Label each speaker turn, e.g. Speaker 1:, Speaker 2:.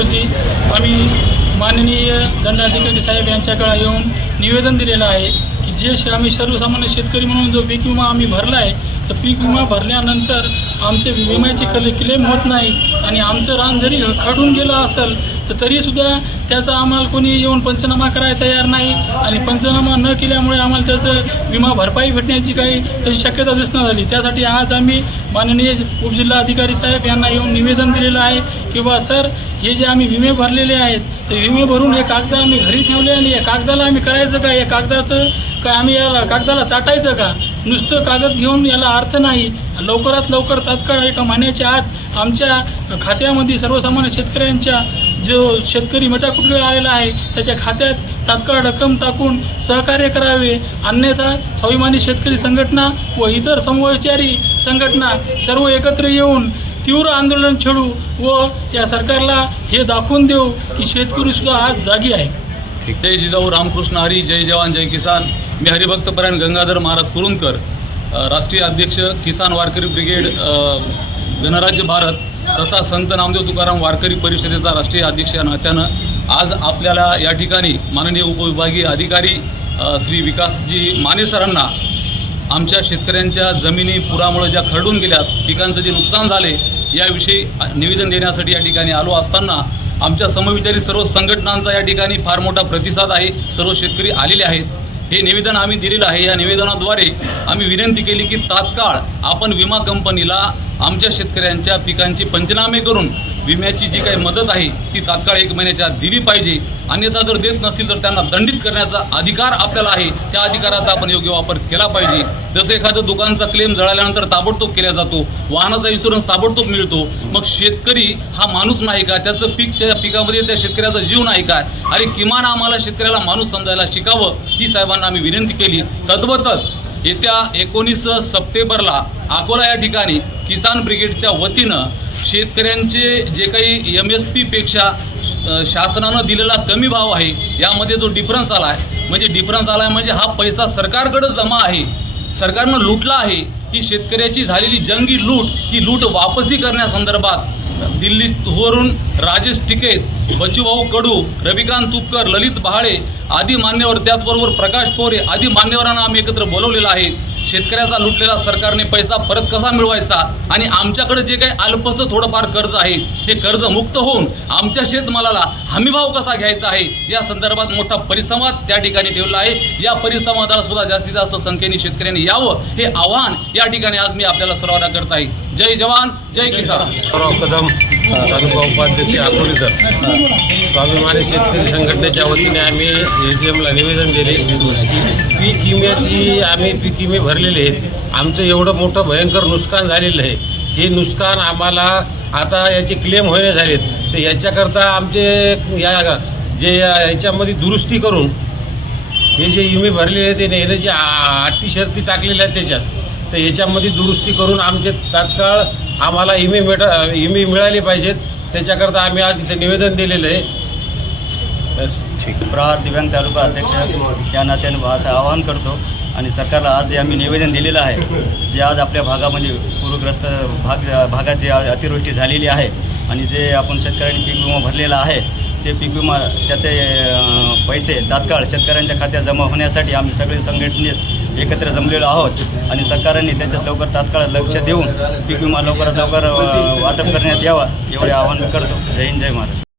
Speaker 1: रोजी आम्ही माननीय दंडाधिकारी साहेब यांच्याकडे येऊन निवेदन दिलेलं आहे. की जे श- आम्ही सर्वसामान्य शेतकरी म्हणून जो पीक विमा आम्ही भरला आहे तर पीक विमा भरल्यानंतर आमचे विम्याचे कले क्लेम होत नाही आणि आमचं रान जरी खडून गेलं असेल तर तरीसुद्धा त्याचा आम्हाला कोणी येऊन पंचनामा करायला तयार नाही आणि पंचनामा न केल्यामुळे आम्हाला त्याचं विमा भरपाई भेटण्याची काही त्याची शक्यता दिसणं झाली. त्यासाठी आज आम्ही माननीय उपजिल्हा अधिकारी साहेब यांना येऊन निवेदन दिलेलं आहे की बा सर हे जे आम्ही विमे भरलेले आहेत ते विमे भरून हे कागद आम्ही घरी ठेवले आणि या कागदाला आम्ही करायचं का या कागदाचं काय आम्ही याला कागदाला चाटायचं का? नुसतं कागद घेऊन याला अर्थ नाही. लवकरात लवकर तात्काळ एका महिन्याच्या आत आमच्या खात्यामध्ये सर्वसामान्य शेतकऱ्यांच्या जो शेतकरी मटाकुटीला आलेला आहे त्याच्या खात्यात तात्काळ रक्कम टाकून सहकार्य करावे. अन्यथा स्वाभिमानी शेतकरी संघटना व इतर समविचारी संघटना सर्व एकत्र येऊन तीव्र आंदोलन छेडू व या सरकारला हे दाखवून देऊ की शेतकरीसुद्धा आज जागी आहे.
Speaker 2: जय जिजाऊ रामकृष्ण हरी जय जवान जय किसान. मी हरिभक्तपरायण गंगाधर महाराज कुरुंदकर राष्ट्रीय अध्यक्ष किसान वारकरी ब्रिगेड गणराज्य भारत तथा संत नामदेव तुकाराम वारकरी परिषदेचा राष्ट्रीय अध्यक्ष या नात्यानं आज आपल्याला या ठिकाणी माननीय उपविभागीय अधिकारी श्री विकासजी माने सरांना आमच्या शेतकऱ्यांच्या जमिनी पुरामुळे ज्या खरडून गेल्यात पिकांचं जे नुकसान झाले याविषयी निवेदन देण्यासाठी या ठिकाणी आलो असताना आमच्या समविचारी सर्व संघटनांचा या ठिकाणी फार मोठा प्रतिसाद आहे. सर्व शेतकरी आलेले आहेत. हे निवेदन आम्ही दिलेलं आहे. या निवेदनाद्वारे आम्ही विनंती केली की तात्काळ आपण विमा कंपनीला आमच्या शेतकऱ्यांच्या पिकांचे पंचनामे करून विम्याची जी काही मदत आहे ती तात्काळ एक महिन्याच्या दिली पाहिजे. अन्यथा जर देत नसतील तर त्यांना दंडित करण्याचा अधिकार आपल्याला आहे. त्या अधिकाराचा आपण योग्य वापर केला पाहिजे. जसं एखादं दुकानचा क्लेम जळाल्यानंतर ताबडतोब केला जातो वाहनाचा इन्शुरन्स ताबडतोब मिळतो मग शेतकरी हा माणूस नाही का? त्याचं पीक त्या पिकामध्ये त्या शेतकऱ्याचा जीव नाही का? अरे किमान आम्हाला शेतकऱ्याला माणूस समजायला शिकावं ही साहेबांना आम्ही विनंती केली. तद्वतच येत्या एकोणीस सप्टेंबरला अकोला या ठिकाणी किसान ब्रिगेडच्या वतीनं शेतकऱ्यांचे जे काही एम एस पीपेक्षा शासनानं दिलेला कमी भाव आहे यामध्ये जो डिफरन्स आला आहे म्हणजे डिफरन्स आला आहे म्हणजे हा पैसा सरकारकडे जमा आहे सरकारनं लुटला आहे ही शेतकऱ्याची झालेली जंगी लूट ही लूट वापसी करण्यासंदर्भात दिल्लीवरून राजेश टिकेत बच्चूभाऊ कडू रविकांत तुपकर ललित बहाळे आदी मान्यवर त्याचबरोबर प्रकाश पोरे आदी मान्यवरांना आम्ही एकत्र बोलवलेलं आहे. शेतकऱ्याचा लुटलेला सरकारने पैसा परत कसा मिळवायचा? आणि आमच्याकडे जे काही अल्पसं थोडंफार कर्ज आहे ते कर्ज मुक्त होऊन आमच्या शेतमालाला हमीभाव कसा घ्यायचा आहे? या संदर्भात मोठा परिसंवाद त्या ठिकाणी ठेवला आहे. या परिसंवादाला सुद्धा जास्तीत जास्त संख्येने शेतकऱ्यांनी यावं हे आव्हान या ठिकाणी आज मी आपल्याला सर्वांना करत आहे. जय जवान जय किसान.
Speaker 3: कदम तालुका उपाध्यक्ष अकोलीकर स्वाभिमानी शेतकरी संघटनेच्या वतीने आम्ही ए टी एमला निवेदन दिले. पीक विम्याची आम्ही पीक विमे भरलेले आहेत. आमचं एवढं मोठं भयंकर नुकसान झालेलं आहे. हे नुकसान आम्हाला आता याचे क्लेम होणे झालेत. तर याच्याकरता आमचे या जे याच्यामध्ये दुरुस्ती करून हे जे विमे भरलेले आहेत ते याने जे आ- शर्ती टाकलेल्या आहेत त्याच्यात. तर याच्यामध्ये दुरुस्ती करून आमचे तात्काळ आम्हाला इमी मिळ इमी मिळाली पाहिजेत. त्याच्याकरता आम्ही आज इथे निवेदन दिलेलं आहे. बस.
Speaker 4: प्रहार दिव्यांग तालुका अध्यक्ष या नात्याने असं आवाहन करतो आणि सरकारला आज जे आम्ही निवेदन दिलेलं आहे जे आज आपल्या भागामध्ये पूरग्रस्त भाग भागात जे अतिवृष्टी झालेली आहे आणि जे आपण शेतकऱ्यांनी पीक विमा भरलेला आहे ते पीक विमा त्याचे पैसे तात्काळ शेतकऱ्यांच्या खात्यात जमा होण्यासाठी आम्ही सगळे संघटनेत एकत्र जमलेलो आहोत आणि सरकारने त्याच्यात लवकर तात्काळ लक्ष देऊन पीक विमा लवकरात लवकर वाटप करण्यात यावा एवढे आवाहन करतो. जय हिंद जय महाराष्ट्र.